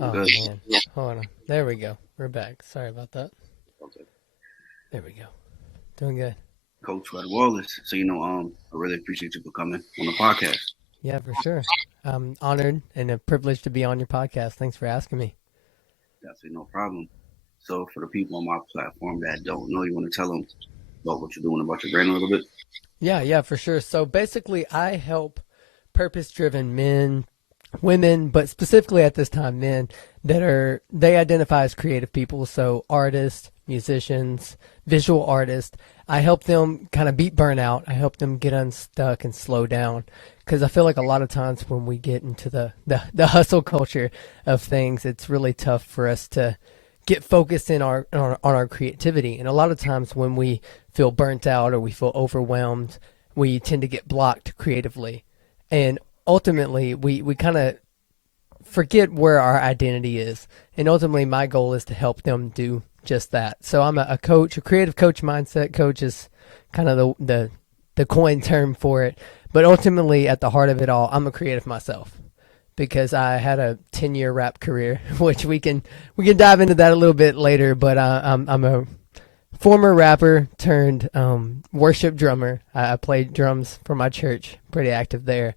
Oh Good. man, hold on. There we go. We're back. Sorry about that. Okay. There we go. Doing good. Coach Wallace. So I really appreciate you for coming on the podcast. Yeah, for sure. I'm honored and a privilege to be on your podcast. Thanks for asking me. Definitely no problem. So for the people on my platform that don't know, you want to tell them about what you're doing about your brand a little bit? Yeah, for sure. So basically, I help purpose-driven men, women, but specifically at this time, men they identify as creative people. So artists, musicians, visual artists. I help them kind of beat burnout. I help them get unstuck and slow down. Because I feel like a lot of times when we get into the hustle culture of things, it's really tough for us to get focused in on our creativity. And a lot of times when we feel burnt out or we feel overwhelmed, we tend to get blocked creatively. And ultimately, we kind of forget where our identity is. And ultimately, my goal is to help them do just that. So I'm a coach, a creative coach, mindset coach is kind of the coin term for it. But ultimately, at the heart of it all, I'm a creative myself because I had a 10-year rap career, which we can dive into that a little bit later. But I'm a former rapper turned worship drummer. I played drums for my church, pretty active there,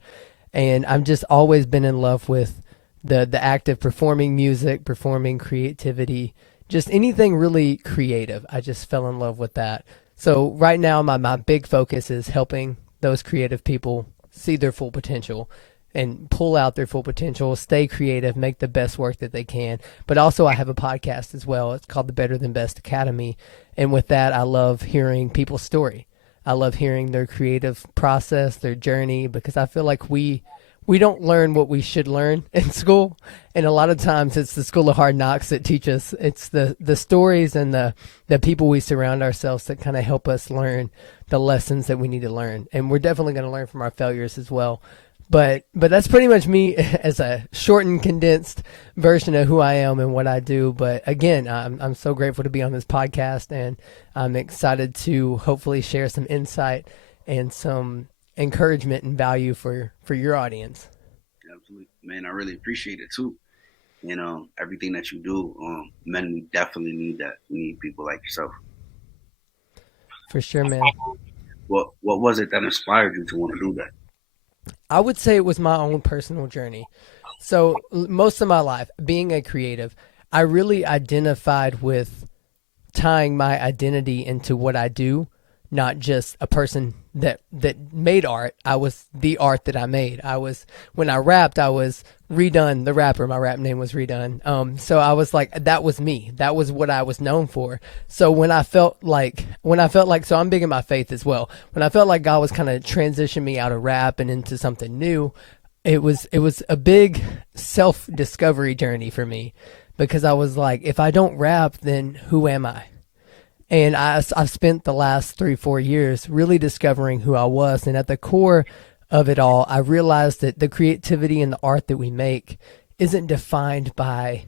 and I've just always been in love with the act of performing music, performing creativity, just anything really creative. I just fell in love with that. So right now, my big focus is helping those creative people see their full potential and pull out their full potential, stay creative, make the best work that they can. But also, I have a podcast as well. It's called the Better Than Best Academy. And with that, I love hearing people's story. I love hearing their creative process, their journey, because I feel like we don't learn what we should learn in school. And a lot of times it's the school of hard knocks that teach us. It's the stories and the people we surround ourselves that kind of help us learn the lessons that we need to learn. And we're definitely going to learn from our failures as well. But that's pretty much me as a shortened, condensed version of who I am and what I do. But again, I'm so grateful to be on this podcast, and I'm excited to hopefully share some insight and some encouragement and value for your audience. Absolutely, man. I really appreciate it too. And everything that you do, men, we definitely need that. We need people like yourself. For sure, man. What was it that inspired you to want to do that? I would say it was my own personal journey. So most of my life, being a creative, I really identified with tying my identity into what I do, not just a person that made art. I was the art that I made. I was when I rapped, I was Redone the rapper. My rap name was Redone. So I was like, that was me. That was what I was known for. So when I felt like, so I'm big in my faith as well. When I felt like God was kind of transitioning me out of rap and into something new, it was a big self discovery journey for me because I was like, if I don't rap, then who am I? And I've spent the last 3 4 years really discovering who I was, and at the core of it all, I realized that the creativity and the art that we make isn't defined by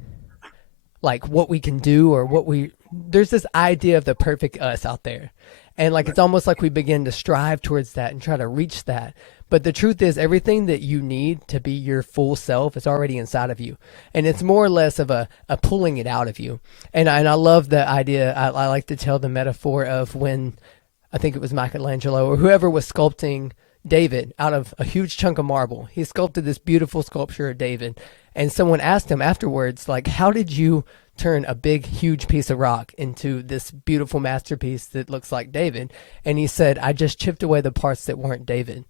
like what we can do or what we there's this idea of the perfect us out there, and like Right. it's almost like we begin to strive towards that and try to reach that. But the truth is everything that you need to be your full self is already inside of you, and it's more or less of a pulling it out of you. And I love the idea. I like to tell the metaphor of when I think it was Michelangelo or whoever was sculpting David out of a huge chunk of marble. He sculpted this beautiful sculpture of David. And someone asked him afterwards, like, how did you turn a big, huge piece of rock into this beautiful masterpiece that looks like David? And he said, I just chipped away the parts that weren't David.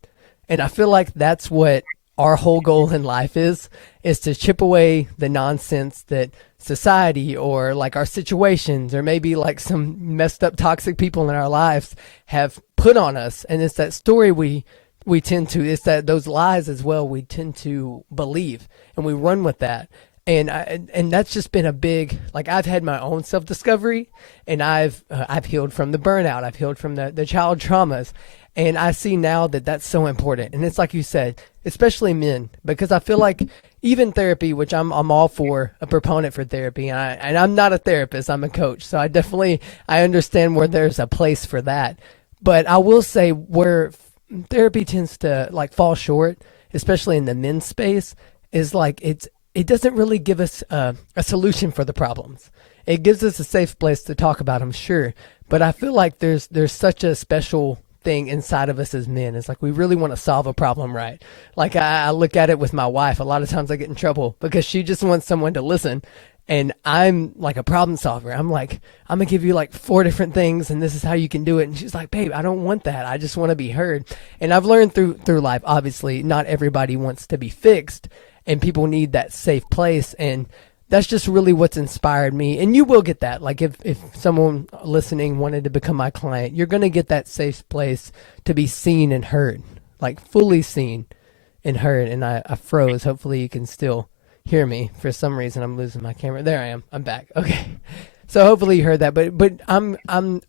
And I feel like that's what our whole goal in life is to chip away the nonsense that society or like our situations or maybe like some messed up toxic people in our lives have put on us. And it's that story we tend to it's that those lies as well we tend to believe and we run with that. And that's just been a big like I've had my own self discovery, and I've healed from the burnout, I've healed from the child traumas, and I see now that that's so important. And it's like you said, especially men, because I feel like even therapy, which I'm all for, a proponent for therapy, and I'm not a therapist, I'm a coach, so I understand where there's a place for that. But I will say where therapy tends to like fall short, especially in the men's space, is like it doesn't really give us a solution for the problems. It gives us a safe place to talk about them, sure, but I feel like there's such a special thing inside of us as men. It's like we really want to solve a problem, right? Like I look at it with my wife. A lot of times I get in trouble because she just wants someone to listen, and I'm like a problem solver. I'm like, I'm gonna give you like four different things, and this is how you can do it. And she's like, babe, I don't want that. I just want to be heard. And I've learned through life, obviously, not everybody wants to be fixed, and people need that safe place. And that's just really what's inspired me. And you will get that. Like if someone listening wanted to become my client, you're gonna get that safe place to be seen and heard, like fully seen and heard. And I froze. Hopefully you can still hear me. For some reason I'm losing my camera. There I am. I'm back. Okay. So hopefully you heard that. But I'm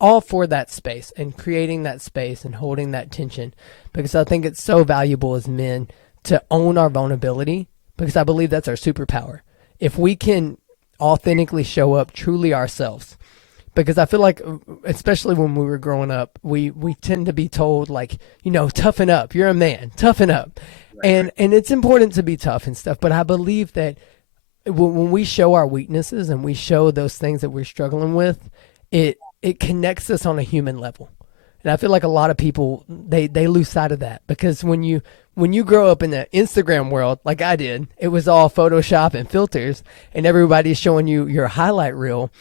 all for that space and creating that space and holding that tension, because I think it's so valuable as men to own our vulnerability, because I believe that's our superpower. If we can authentically show up truly ourselves, because I feel like, especially when we were growing up, we tend to be told, like, toughen up, you're a man, toughen up. And it's important to be tough and stuff, but I believe that when we show our weaknesses and we show those things that we're struggling with, it connects us on a human level. And I feel like a lot of people, they lose sight of that, because when you grow up in the Instagram world, like I did, it was all Photoshop and filters, and everybody's showing you your highlight reel.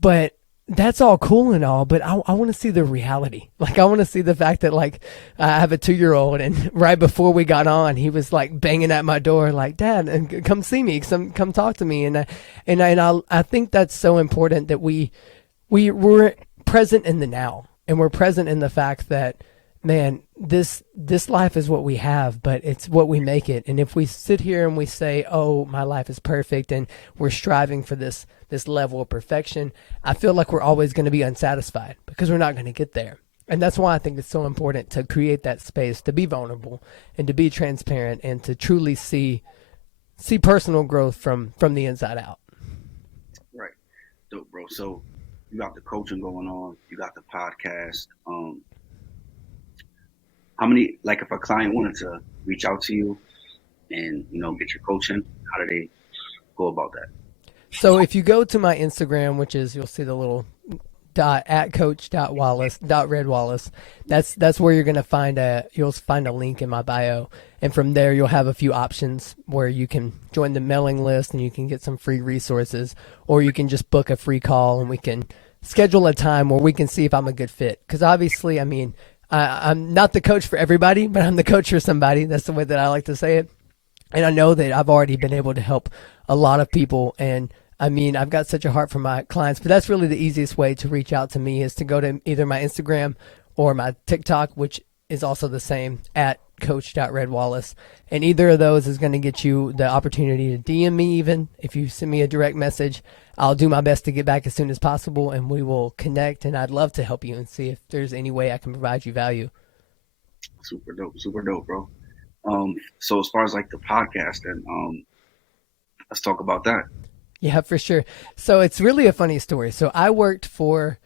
But that's all cool and all, but I want to see the reality. Like, I want to see the fact that, like, I have a 2-year-old, and right before we got on, he was like banging at my door, like, Dad, and come see me, come talk to me. And I think that's so important, that we're present in the now, and we're present in the fact that, man, this life is what we have, but it's what we make it. And if we sit here and we say, oh, my life is perfect, and we're striving for this level of perfection, I feel like we're always going to be unsatisfied, because we're not going to get there. And that's why I think it's so important to create that space, to be vulnerable and to be transparent, and to truly see personal growth from the inside out. Right. Dope, bro. So you got the coaching going on, you got the podcast. How many, like, if a client wanted to reach out to you and, get your coaching, how do they go about that? So if you go to my Instagram, which is, you'll see the little dot at coach.wallace.redwallace, that's where you're going to find you'll find a link in my bio. And from there, you'll have a few options where you can join the mailing list and you can get some free resources, or you can just book a free call and we can schedule a time where we can see if I'm a good fit. Because obviously, I mean, I'm not the coach for everybody, but I'm the coach for somebody. That's the way that I like to say it. And I know that I've already been able to help a lot of people. And I mean, I've got such a heart for my clients, but that's really the easiest way to reach out to me, is to go to either my Instagram or my TikTok, which is also the same, at coach.redwallace. And either of those is going to get you the opportunity to DM me. Even if you send me a direct message, I'll do my best to get back as soon as possible, and we will connect. And I'd love to help you and see if there's any way I can provide you value. Super dope, bro. So as far as like the podcast, and let's talk about that. Yeah, for sure. So it's really a funny story. So I worked for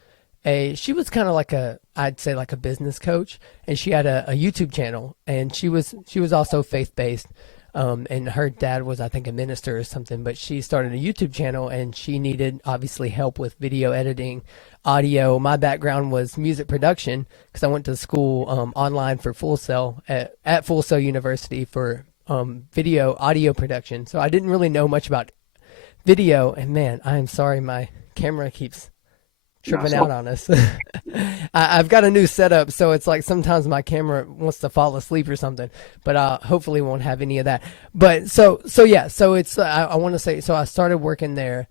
she was kind of like I'd say like a business coach, and she had a YouTube channel, and she was also faith-based. And her dad was, I think, a minister or something, but she started a YouTube channel, and she needed obviously help with video editing, audio. My background was music production, because I went to school online for Full Sail at Full Sail University for video audio production. So I didn't really know much about video, and man, I am sorry, my camera keeps tripping out on us. I've got a new setup, so it's like sometimes my camera wants to fall asleep or something, but hopefully won't have any of that. But so it's I want to say, so I started working there.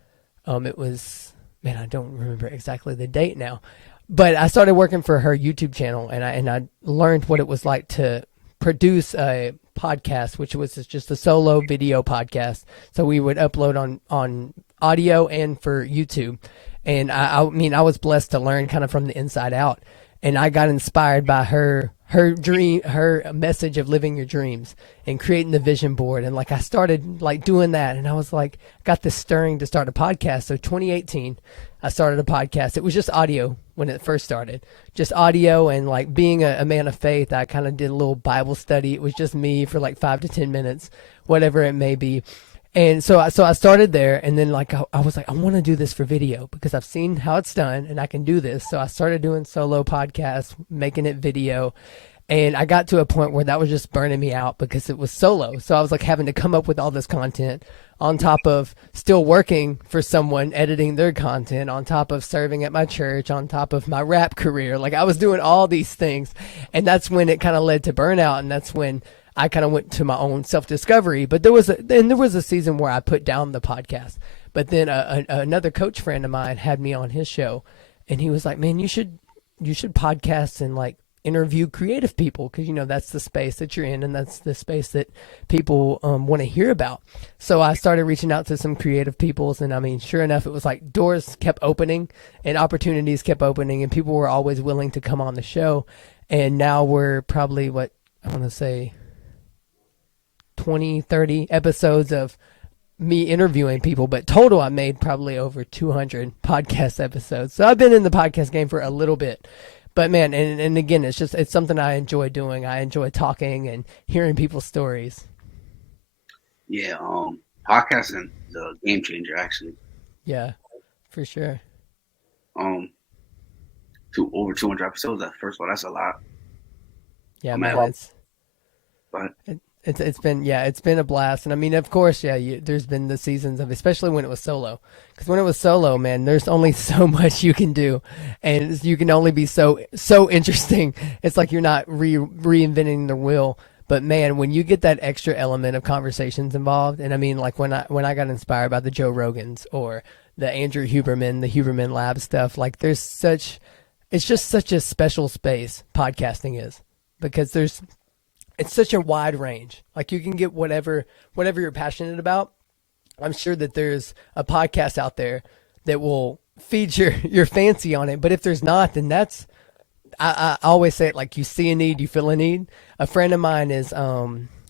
It was, man, I don't remember exactly the date now, but I started working for her YouTube channel, and I learned what it was like to produce a podcast, which was just a solo video podcast. So we would upload on audio and for YouTube. And I mean, I was blessed to learn kind of from the inside out. And I got inspired by her message of living your dreams and creating the vision board. And like, I started like doing that, and I was like, got this stirring to start a podcast. So 2018, I started a podcast. It was just audio when it first started, just audio. And like, being a man of faith, I kind of did a little Bible study. It was just me for like 5 to 10 minutes, whatever it may be. And so I started there, and then like I was like, I want to do this for video because I've seen how it's done, and I can do this. So I started doing solo podcasts, making it video, and I got to a point where that was just burning me out because it was solo. So I was like having to come up with all this content on top of still working for someone, editing their content, on top of serving at my church, on top of my rap career. Like I was doing all these things, and that's when it kind of led to burnout, and that's when I kind of went to my own self-discovery. But there was a season where I put down the podcast. But then another coach friend of mine had me on his show, and he was like, "Man, you should podcast and like interview creative people because that's the space that you're in, and that's the space that people want to hear about." So I started reaching out to some creative peoples, and I mean, sure enough, it was like doors kept opening and opportunities kept opening, and people were always willing to come on the show. And now we're probably, what I want to say, 20, 30 episodes of me interviewing people, but total I made probably over 200 podcast episodes. So I've been in the podcast game for a little bit. But man, and again, it's something I enjoy doing. I enjoy talking and hearing people's stories. Yeah, podcasting is a game changer actually. Yeah, for sure. Um, over 200 episodes. First of all, that's a lot. Yeah, Man, man, but it's been a blast. And I mean, of course, yeah, there's been the seasons of, especially when it was solo, because when it was solo, man, there's only so much you can do, and you can only be so interesting. It's like you're not reinventing the wheel. But man, when you get that extra element of conversations involved, and I mean, like when I got inspired by the Joe Rogans or the Andrew Huberman, the Huberman Lab stuff, like it's just such a special space podcasting is, because it's such a wide range. Like you can get whatever you're passionate about. I'm sure that there's a podcast out there that will feed your fancy on it. But if there's not, then I always say it like, you see a need, you feel a need. A friend of mine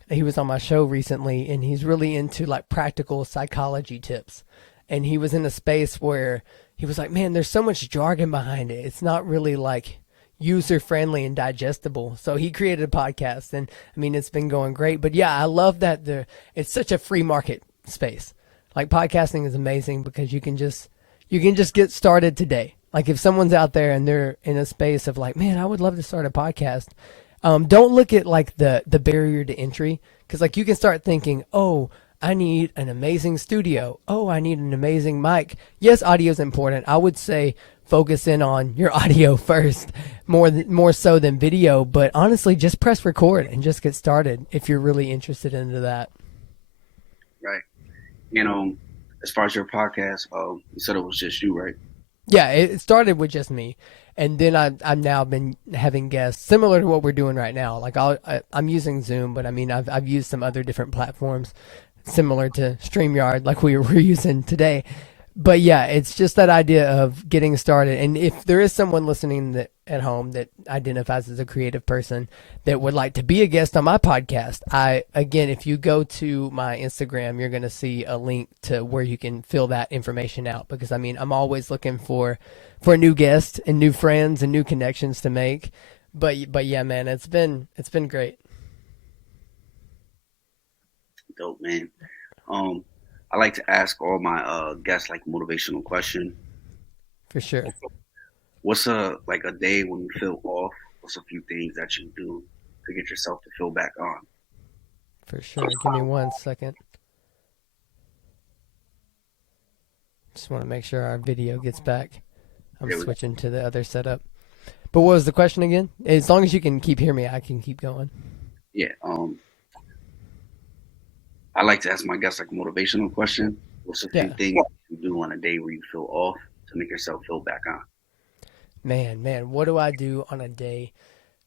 he was on my show recently, and he's really into like practical psychology tips. And he was in a space where he was like, man, there's so much jargon behind it. It's not really like user friendly and digestible. So he created a podcast, and I mean, it's been going great. But yeah, I love that it's such a free market space. Like podcasting is amazing because you can just get started today. Like if someone's out there and they're in a space of like, man, I would love to start a podcast. Don't look at like the barrier to entry, because like you can start thinking, oh, I need an amazing studio. Oh, I need an amazing mic. Yes, audio is important. I would say focus in on your audio first, more so than video. But honestly, just press record and just get started if you're really interested into that. right, as far as your podcast, you said it was just you, right? Yeah, it started with just me, and then I've now been having guests similar to what we're doing right now. Like I'm using Zoom, but I mean I've used some other different platforms similar to StreamYard, like we're using today. But yeah, it's just that idea of getting started. And if there is someone listening at home that identifies as a creative person that would like to be a guest on my podcast, again, if you go to my Instagram, you're going to see a link to where you can fill that information out. Because I mean, I'm always looking for new guests and new friends and new connections to make. But yeah, man, it's been great. Dope, man. I like to ask all my guests like motivational question. For sure. What's a day when you feel off? What's a few things that you do to get yourself to feel back on? For sure. Give me 1 second. Just want to make sure our video gets back. I'm switching to the other setup. But what was the question again? As long as you can hear me, I can keep going. Yeah. I like to ask my guests like a motivational question. What's a few things you do on a day where you feel off to make yourself feel back on? Man, what do I do on a day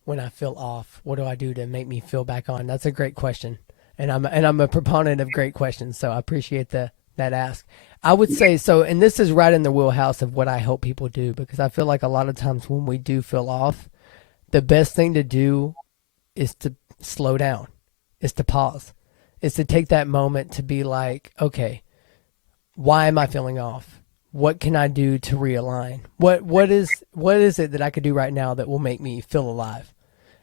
when I feel off? What do I do to make me feel back on? That's a great question, and I'm a proponent of great questions, so I appreciate that ask. I would say so, and this is right in the wheelhouse of what I help people do, because I feel like a lot of times when we do feel off, the best thing to do is to slow down, is to pause, is to take that moment to be like, okay, why am I feeling off? What can I do to realign? What is it that I could do right now that will make me feel alive?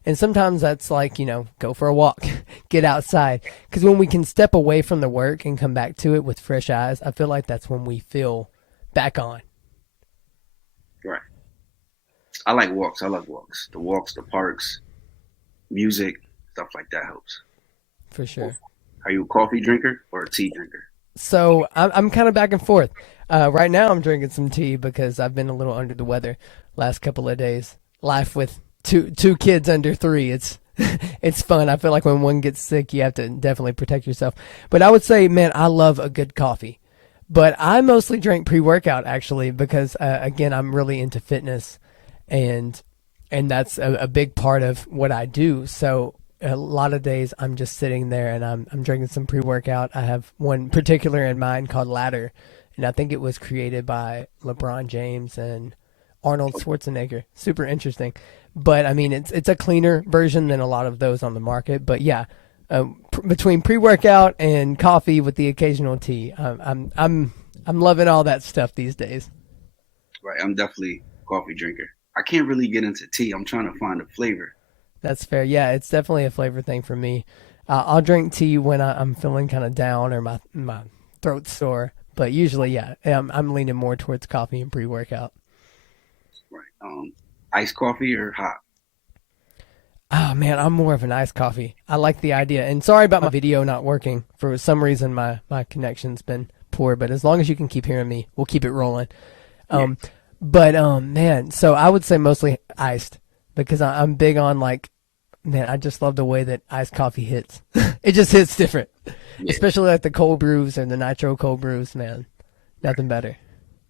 And sometimes that's like, go for a walk, get outside. Because when we can step away from the work and come back to it with fresh eyes, I feel like that's when we feel back on. Right. I like walks. I love walks. The walks, the parks, music, stuff like that helps. For sure. Are you a coffee drinker or a tea drinker? So I'm kind of back and forth. Right now, I'm drinking some tea because I've been a little under the weather last couple of days. Life with two kids under 3, it's fun. I feel like when one gets sick, you have to definitely protect yourself. But I would say, man, I love a good coffee. But I mostly drink pre-workout actually because again, I'm really into fitness, and that's a big part of what I do. So a lot of days I'm just sitting there and I'm drinking some pre-workout. I have one particular in mind called Ladder, and I think it was created by LeBron James and Arnold Schwarzenegger. Super interesting. But I mean, it's a cleaner version than a lot of those on the market. But yeah, between pre-workout and coffee with the occasional tea, I'm loving all that stuff these days. Right. I'm definitely a coffee drinker. I can't really get into tea. I'm trying to find a flavor. That's fair. Yeah, it's definitely a flavor thing for me. I'll drink tea when I'm feeling kind of down or my throat's sore. But usually, yeah, I'm leaning more towards coffee and pre-workout. Right. Iced coffee or hot? Oh man, I'm more of an iced coffee. I like the idea. And sorry about my video not working. For some reason, my connection's been poor. But as long as you can keep hearing me, we'll keep it rolling. Yeah. But man, so I would say mostly iced because I'm big on like, man, I just love the way that iced coffee hits. It just hits different, Yeah. especially like the cold brews or the nitro cold brews. Man, nothing better.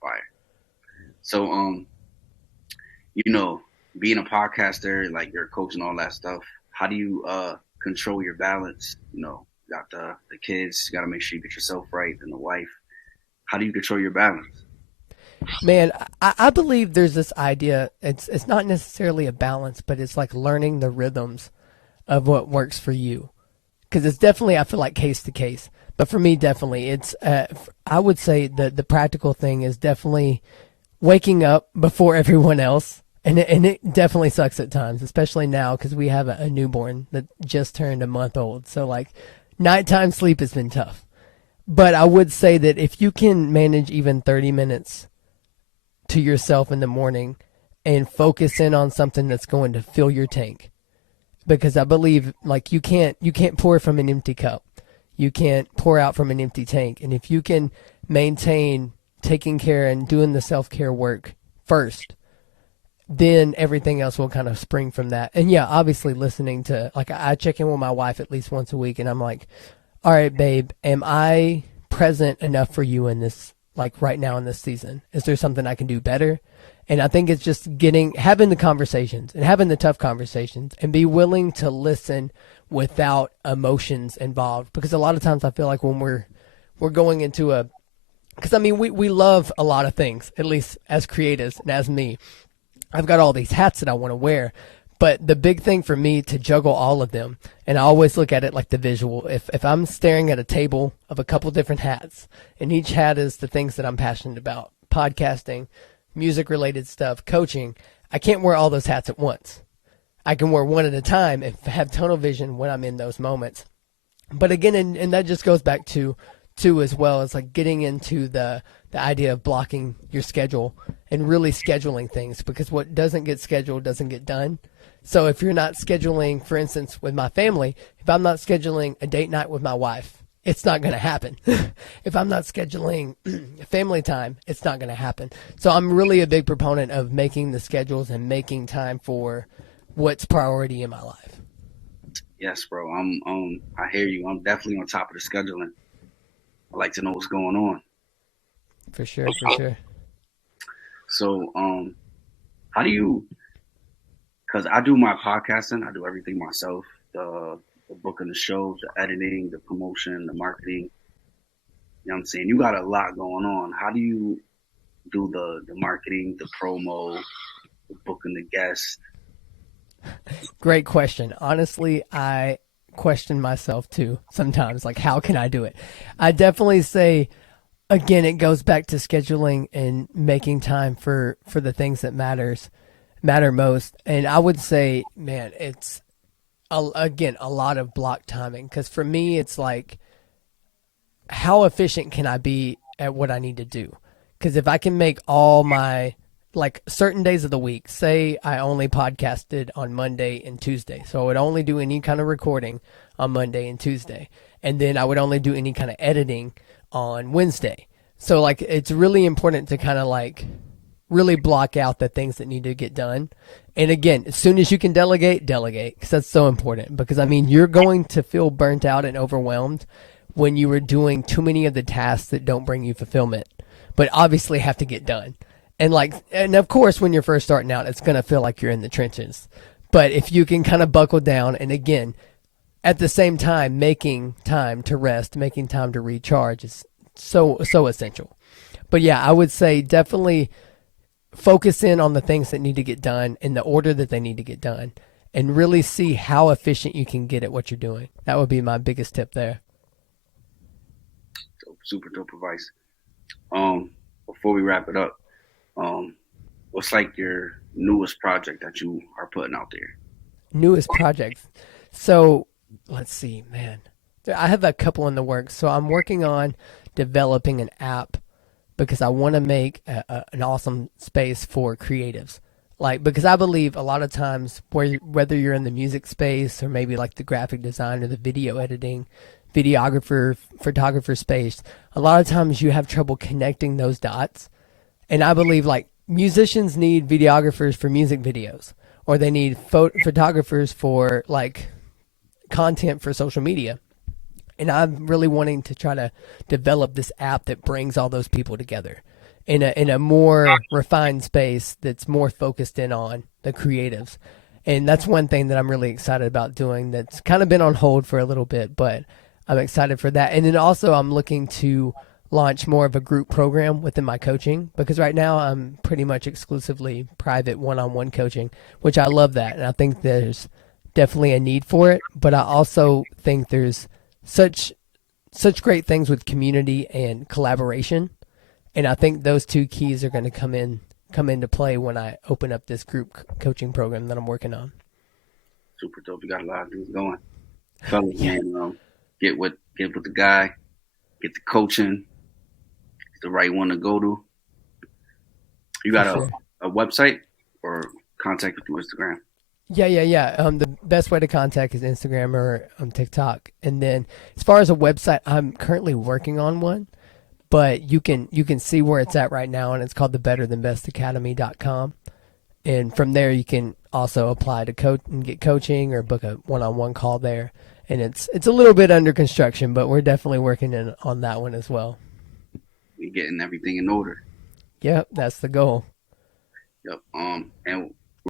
Fire. So, you know, being a podcaster, like you're a coach and all that stuff, how do you control your balance? You know, you got the kids, you got to make sure you get yourself right and the wife. How do you control your balance? Man, I believe there's this idea. It's not necessarily a balance, but it's like learning the rhythms of what works for you. Because it's definitely, I feel like case to case. But for me, definitely, it's. I would say the practical thing is definitely waking up before everyone else, and it definitely sucks at times, especially now because we have a newborn that just turned a month old. So like, nighttime sleep has been tough. But I would say that if you can manage even 30 minutes to yourself in the morning and focus in on something that's going to fill your tank, because I believe like you can't pour from an empty cup. You can't pour out from an empty tank. And if you can maintain taking care and doing the self-care work first, then everything else will kind of spring from that. And yeah, obviously listening to, like, I check in with my wife at least once a week and I'm like, all right, babe, am I present enough for you in this, like right now in this season? Is there something I can do better? And I think it's just having the conversations and having the tough conversations and be willing to listen without emotions involved. Because a lot of times I feel like when we're going into because I mean, we love a lot of things, at least as creatives and as me. I've got all these hats that I want to wear. But the big thing for me to juggle all of them, and I always look at it like the visual. If I'm staring at a table of a couple different hats, and each hat is the things that I'm passionate about, podcasting, music-related stuff, coaching, I can't wear all those hats at once. I can wear one at a time and have tunnel vision when I'm in those moments. But again, and that just goes back to as well as like getting into the idea of blocking your schedule and really scheduling things, because what doesn't get scheduled doesn't get done. So if you're not scheduling, for instance, with my family, if I'm not scheduling a date night with my wife, it's not going to happen. If I'm not scheduling family time, it's not going to happen. So I'm really a big proponent of making the schedules and making time for what's priority in my life. Yes, bro. I hear you. I'm definitely on top of the scheduling. I like to know what's going on. For sure, for sure. So, how do you? Because I do my podcasting, I do everything myself. The booking the shows, the editing, the promotion, the marketing. You know what I'm saying? You got a lot going on. How do you do the marketing, the promo, the booking the guests? Great question. Honestly, I question myself too sometimes. Like, how can I do it? I definitely say, again, it goes back to scheduling and making time for the things that matter most. And I would say, man, again, a lot of block timing. Because for me, it's like, how efficient can I be at what I need to do? Because if I can make all my, like, certain days of the week, say I only podcasted on Monday and Tuesday, so I would only do any kind of recording on Monday and Tuesday, and then I would only do any kind of editing on Wednesday. So like, it's really important to kind of like really block out the things that need to get done. And again, as soon as you can delegate, delegate, because that's so important. Because I mean, you're going to feel burnt out and overwhelmed when you are doing too many of the tasks that don't bring you fulfillment, but obviously have to get done. And like, and of course, when you're first starting out, it's going to feel like you're in the trenches. But if you can kind of buckle down, and again, at the same time, making time to rest, making time to recharge is so essential. But yeah, I would say definitely focus in on the things that need to get done in the order that they need to get done, and really see how efficient you can get at what you're doing. That would be my biggest tip there. So super dope advice. Before we wrap it up, um, what's like your newest project that you are putting out there? Newest projects. So let's see, man. I have a couple in the works. So I'm working on developing an app because I want to make an awesome space for creatives. Like, because I believe a lot of times, whether you're in the music space or maybe like the graphic design or the video editing, videographer, photographer space, a lot of times you have trouble connecting those dots. And I believe like musicians need videographers for music videos, or they need photographers for like content for social media. And I'm really wanting to try to develop this app that brings all those people together in a more refined space that's more focused in on the creatives. And that's one thing that I'm really excited about doing that's kind of been on hold for a little bit, but I'm excited for that. And then also I'm looking to launch more of a group program within my coaching, because right now I'm pretty much exclusively private one-on-one coaching, which I love that. And I think there's definitely a need for it, but I also think there's such great things with community and collaboration, and I think those two keys are going to come into play when I open up this group coaching program that I'm working on. Super dope. You got a lot of things going, fellas. Yeah, Man, get with the guy, get the coaching. It's the right one to go to. You for got sure. a website or contact with your Instagram? Yeah. The best way to contact is Instagram or TikTok. And then as far as a website, I'm currently working on one, but you can see where it's at right now, and it's called the betterthanbestacademy.com. And from there, you can also apply to coach and get coaching or book a one-on-one call there. And it's a little bit under construction, but we're definitely working on that one as well. We getting everything in order. Yep, that's the goal. Yep. And